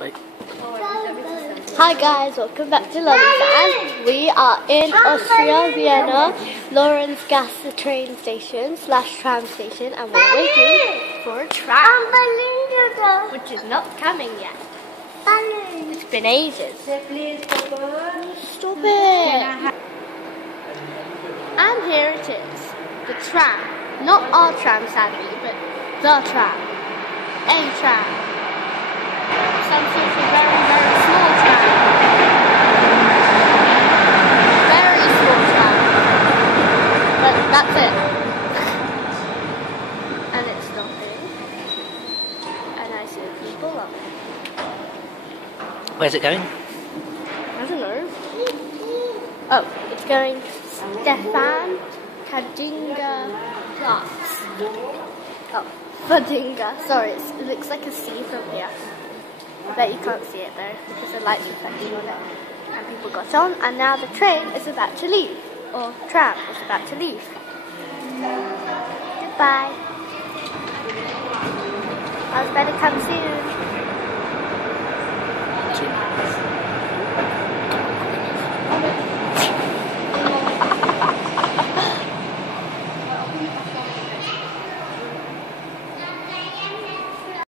Bye. Hi guys, welcome back to Laurenzgasse. We are in Austria, Vienna, Laurenzgasse train station / tram station, and we're waiting for a tram, which is not coming yet. It's been ages. Stop it! And here it is, the tram. Not our tram, sadly, but the tram. A tram. Some sort of very, very small tram. Very small tram. But that's it. And it's stopping. And I see people on it. Where's it going? I don't know. Oh, it's going Stefan Kadinga Platz. Oh, Fadinga. Sorry, it looks like a C from here. I bet you can't see it though, because the light's reflecting on it. And people got on, and now the train is about to leave. Or tram is about to leave. Goodbye. I was better come soon.